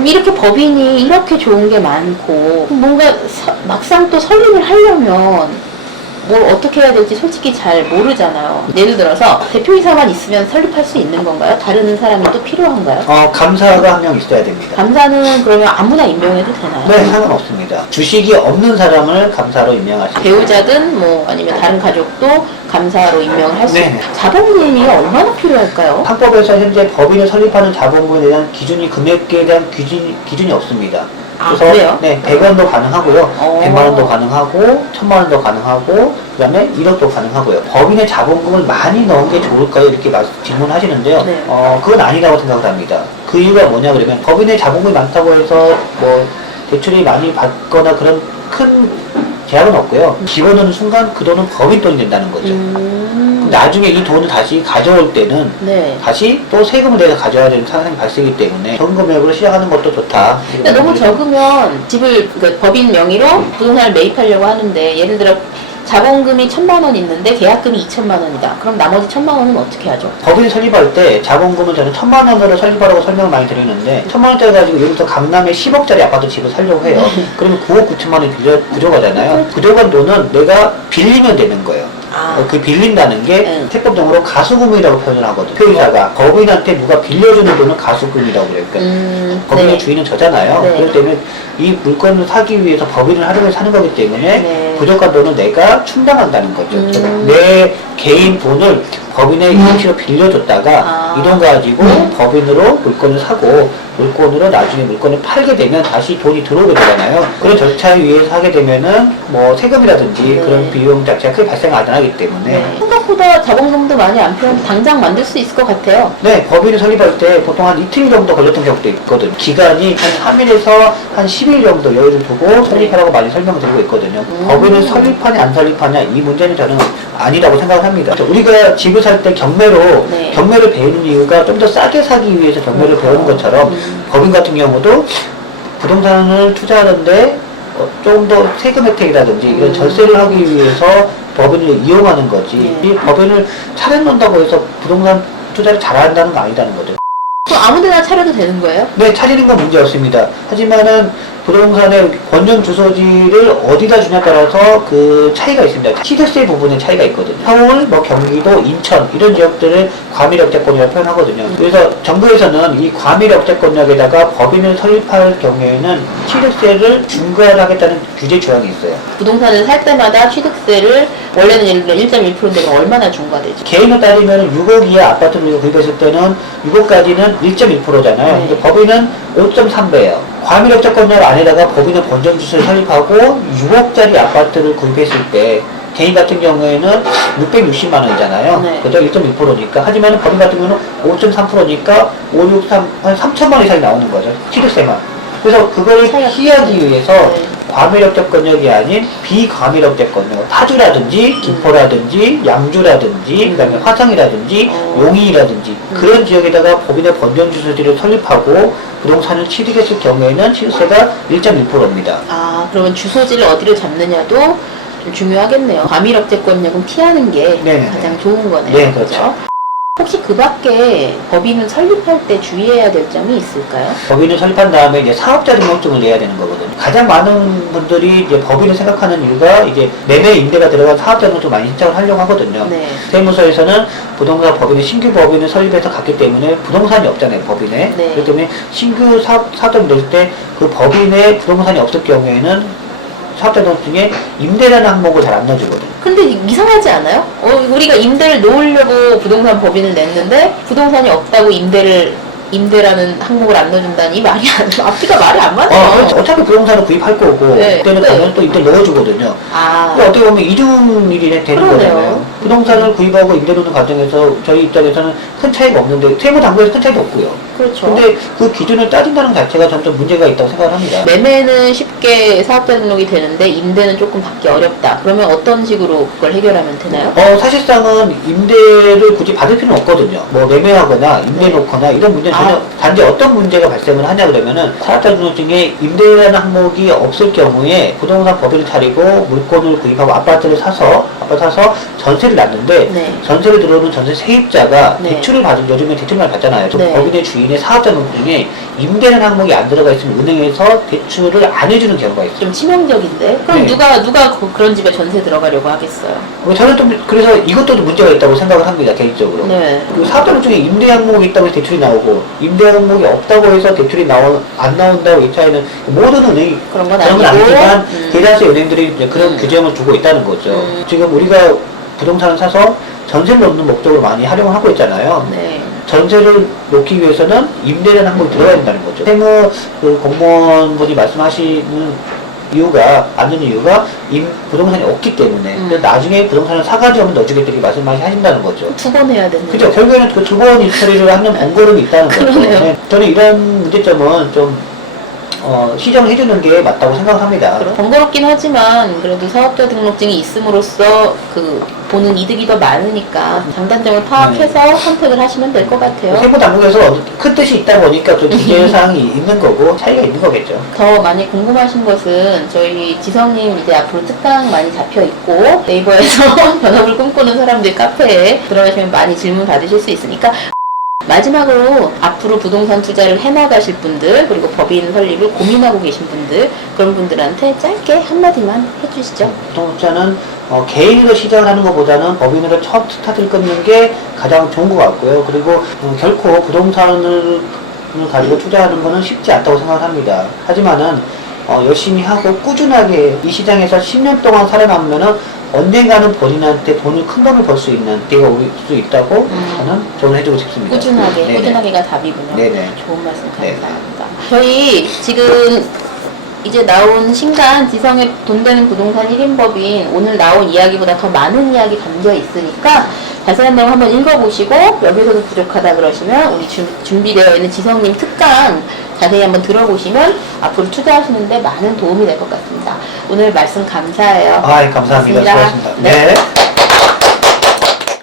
그럼 이렇게 법인이 이렇게 좋은 게 많고 뭔가 막상 또 설립을 하려면 뭘 어떻게 해야 될지 솔직히 잘 모르잖아요. 예를 들어서 대표이사만 있으면 설립할 수 있는 건가요? 다른 사람이 또 필요한가요? 감사가 한 명 있어야 됩니다. 감사는 그러면 아무나 임명해도 되나요? 네, 상관없습니다. 주식이 없는 사람을 감사로 임명하시죠. 배우자든 뭐 아니면 다른 가족도 감사로 임명을 할 수 네. 있고 자본금이 얼마나 필요할까요? 상법에서 현재 법인을 설립하는 자본금에 대한 기준이 금액에 대한 기준이 없습니다. 아, 그래서 그래요? 네, 100원도 가능하고요. 100만 원도 가능하고 1000만 원도 가능하고 그다음에 1억도 가능하고요. 법인의 자본금을 많이 넣은 게 좋을까요? 이렇게 질문하시는데요. 네. 그건 아니라고 생각을 합니다. 그 이유가 뭐냐 그러면 법인의 자본금이 많다고 해서 뭐 대출이 많이 받거나 그런 큰 제약은 없고요. 집어넣는 순간 그 돈은 법인 돈이 된다는 거죠. 나중에 이 돈을 다시 가져올 때는 네. 다시 또 세금을 내서 가져야 되는 상황이 발생이기 때문에 적은 금액으로 시작하는 것도 좋다. 근데 너무 적으면 집을 법인 명의로 부동산을 매입하려고 하는데 예를 들어 자본금이 1000만 원 있는데 계약금이 2000만 원이다. 그럼 나머지 1000만 원은 어떻게 하죠? 법인 설립할 때 자본금은 저는 1000만 원으로 설립하라고 설명을 많이 드리는데 1000만 원짜리 가지고 예를 들어 강남에 10억짜리 아파트 집을 살려고 해요. 그러면 9억 9천만 원이 부족하잖아요. 부족한 돈은 내가 빌리면 되는 거예요. 그 빌린다는 게 채권적으로 가수금이라고 표현을 하거든요. 표의자가 법인한테 누가 빌려주는 돈은 가수금이라고 그래요. 그러니까 법인의 네. 주인은 저잖아요. 네. 그렇기 때문에 이 물건을 사기 위해서 법인을 하려고 사는 거기 때문에 네. 부족한 돈은 내가 충당한다는 거죠. 내 개인 돈을 법인에 임시로 빌려줬다가 이 돈 가지고 법인으로 물건을 사고 물건으로 나중에 물건을 팔게 되면 다시 돈이 들어오게 되잖아요. 그런 절차에 의해서 하게 되면은 뭐 세금이라든지 네. 그런 비용 자체가 크게 발생 안 하기 때문에 생각보다 자본금도 많이 안 필요해서 당장 만들 수 있을 것 같아요. 네, 법인을 설립할 때 보통 한 이틀 정도 걸렸던 경우도 있거든요. 기간이 한 3일에서 한 10일 정도 여유를 두고 설립하라고 많이 설명을 드리고 있거든요. 법인을 설립하냐 안 설립하냐 이 문제는 저는 아니라고 생각을 합니다. 우리가 집을 살 때 경매로 네. 경매를 배우는 이유가 좀 더 싸게 사기 위해서 경매를 배우는 것처럼 법인 같은 경우도 부동산을 투자하는데 좀 더 세금 혜택이라든지 이런 절세를 하기 위해서 법인을 이용하는 거지 이 법인을 차려놓는다고 해서 부동산 투자를 잘한다는 거 아니다는 거죠. 그럼 아무데나 차려도 되는 거예요? 네, 차리는 건 문제 없습니다. 하지만은 부동산의 권전 주소지를 어디다 주냐에 따라서 그 차이가 있습니다. 시세세 부분에 차이가 있거든요. 서울, 뭐 경기도, 인천 이런 지역들을 과밀역세권이라고 표현하거든요. 그래서 정부에서는 이 과밀역세권역에다가 법인을 설립할 경우에는 취득세를 중과하겠다는 규제 조항이 있어요. 부동산을 살 때마다 취득세를 원래는 예를 들어 1.1%인데 얼마나 중과되죠? 개인에 따르면 6억 이하 아파트를 구입했을 때는 6억까지는 1.1%잖아요. 네. 근데 법인은 5.3배예요. 과밀역세권역 안에다가 법인의 본점주소를 설립하고 6억짜리 아파트를 구입했을 때 개인 같은 경우에는 660만 원이잖아요. 네. 그죠? 1.1%니까. 하지만 법인 같은 경우는 5.3%니까 5, 6, 3, 한 3천만 원 이상이 나오는 거죠. 취득세만. 그래서 그걸 피하기 위해서 네. 과밀역세권역이 아닌 비과밀역세권역, 파주라든지 김포라든지 양주라든지 그다음에 화성이라든지 용인이라든지 그런 지역에다가 법인의 본점주소지를 설립하고 부동산을 취득했을 경우에는 취득세가 1.1%입니다. 아, 그러면 주소지를 어디를 잡느냐도 좀 중요하겠네요. 과밀역세권역은 피하는 게 네네네. 가장 좋은 거네요. 네, 그렇죠. 혹시 그 밖에 법인을 설립할 때 주의해야 될 점이 있을까요? 법인을 설립한 다음에 이제 사업자 등록증을 내야 되는 거거든요. 가장 많은 분들이 이제 법인을 생각하는 이유가 이제 매매 임대가 들어간 사업자 등록증 많이 신청을 하려고 하거든요. 네. 세무서에서는 부동산 법인의 신규 법인을 설립해서 갔기 때문에 부동산이 없잖아요, 법인에. 네. 그렇기 때문에 신규 사업자를 낼 때 그 법인에 부동산이 없을 경우에는 사업자 등록증에 임대라는 항목을 잘 안 넣어주거든요. 근데 이상하지 않아요? 우리가 임대를 놓으려고 부동산 법인을 냈는데 부동산이 없다고 임대라는 항목을 안 넣어준다니 이 말이 앞뒤가 말이 안 맞아요. 어차피 부동산을 구입할 거고 네. 그때는 네. 가면 또 임대 넣어주거든요. 아, 그러니까 어떻게 보면 이중일이 되는 그러네요. 거잖아요. 부동산을 구입하고 임대 놓는 과정에서 저희 입장에서는 큰 차이가 없는데 세무당국에서 큰 차이도 없고요. 그렇죠. 근데 그 기준을 따진다는 자체가 점점 문제가 있다고 생각을 합니다. 매매는 쉽게 사업자 등록이 되는데 임대는 조금 받기 어렵다. 그러면 어떤 식으로 그걸 해결하면 되나요? 사실상은 임대를 굳이 받을 필요는 없거든요. 뭐 매매하거나 임대 놓거나 이런 문제는 전혀 단지 어떤 문제가 발생을 하냐 그러면은 사업자 등록증에 임대라는 항목이 없을 경우에 부동산 법인을 차리고 물건을 구입하고 아파트를 사서 갖고 사서 전세를 놨는데 네. 전세를 들어오는 전세 세입자가 네. 대출을 받은 요즘에 대출만 받잖아요. 네. 법인의 주인의 사업자 등록 중에 임대는 항목이 안 들어가 있으면 은행에서 대출을 안 해주는 경우가 있어요. 좀 치명적인데? 그럼 네. 누가 그런 집에 전세 들어가려고 하겠어요? 저는 또 그래서 이것도 문제가 있다고 생각을 합니다, 개인적으로. 네. 그 사업자 등록 중에 임대 항목이 있다고 해서 대출이 나오고 임대 항목이 없다고 해서 대출이 안 나온다고 이 차이는 모든 은행이 그런 건 그런 건 아니고. 아니지만 대다수의 은행들이 이제 그런 규정을 두고 있다는 거죠. 지금 우리가 부동산을 사서 전세를 놓는 목적으로 많이 활용을 하고 있잖아요. 네. 전세를 놓기 위해서는 임대라는 항목이 들어가야 된다는 거죠. 세무 그 공무원분이 말씀하시는 이유가, 맞는 이유가 부동산이 없기 때문에. 그래서 나중에 부동산을 사가지고 넣어주겠다 이렇게 말씀하신다는 거죠. 두 번 해야 되는 그죠? 결국에는 그 두 번 이 처리를 하는 번거로움이 있다는 거죠. 그러네요. 네. 저는 이런 문제점은 좀 시정해주는 게 맞다고 생각합니다. 번거롭긴 하지만 그래도 사업자 등록증이 있음으로써 그 보는 이득이 더 많으니까 장단점을 파악해서 선택을 하시면 될 것 같아요. 세무당국에서 큰 뜻이 있다 보니까 또 기재사항이 있는 거고 차이가 있는 거겠죠. 더 많이 궁금하신 것은 저희 지성님 이제 앞으로 특강 많이 잡혀 있고 네이버에서 변업을 꿈꾸는 사람들 카페에 들어가시면 많이 질문 받으실 수 있으니까 마지막으로 앞으로 부동산 투자를 해나가실 분들 그리고 법인 설립을 고민하고 계신 분들 그런 분들한테 짧게 한마디만 해주시죠. 부동산은 개인으로 시작을 하는 것보다는 법인으로 첫 스타트를 끊는 게 가장 좋은 것 같고요. 그리고 결코 부동산을 가지고 투자하는 것은 쉽지 않다고 생각합니다. 하지만은 열심히 하고 꾸준하게 이 시장에서 10년 동안 살아남으면은 언젠가는 본인한테 큰 돈을 벌 수 있는 때가 올 수 있다고 저는 조언해주고 싶습니다. 꾸준하게, 네네. 꾸준하게가 답이군요. 네네. 좋은 말씀 네네. 감사합니다. 저희 지금 이제 나온 신간 지성의 돈 되는 부동산 1인법인 오늘 나온 이야기보다 더 많은 이야기 담겨 있으니까 자세한 내용 한번 읽어보시고 여기서도 부족하다 그러시면 우리 준비되어 있는 지성님 특강 자세히 한번 들어보시면 앞으로 투자하시는데 많은 도움이 될 것 같습니다. 오늘 말씀 감사해요. 감사합니다. 고맙습니다. 수고하셨습니다. 네. 네.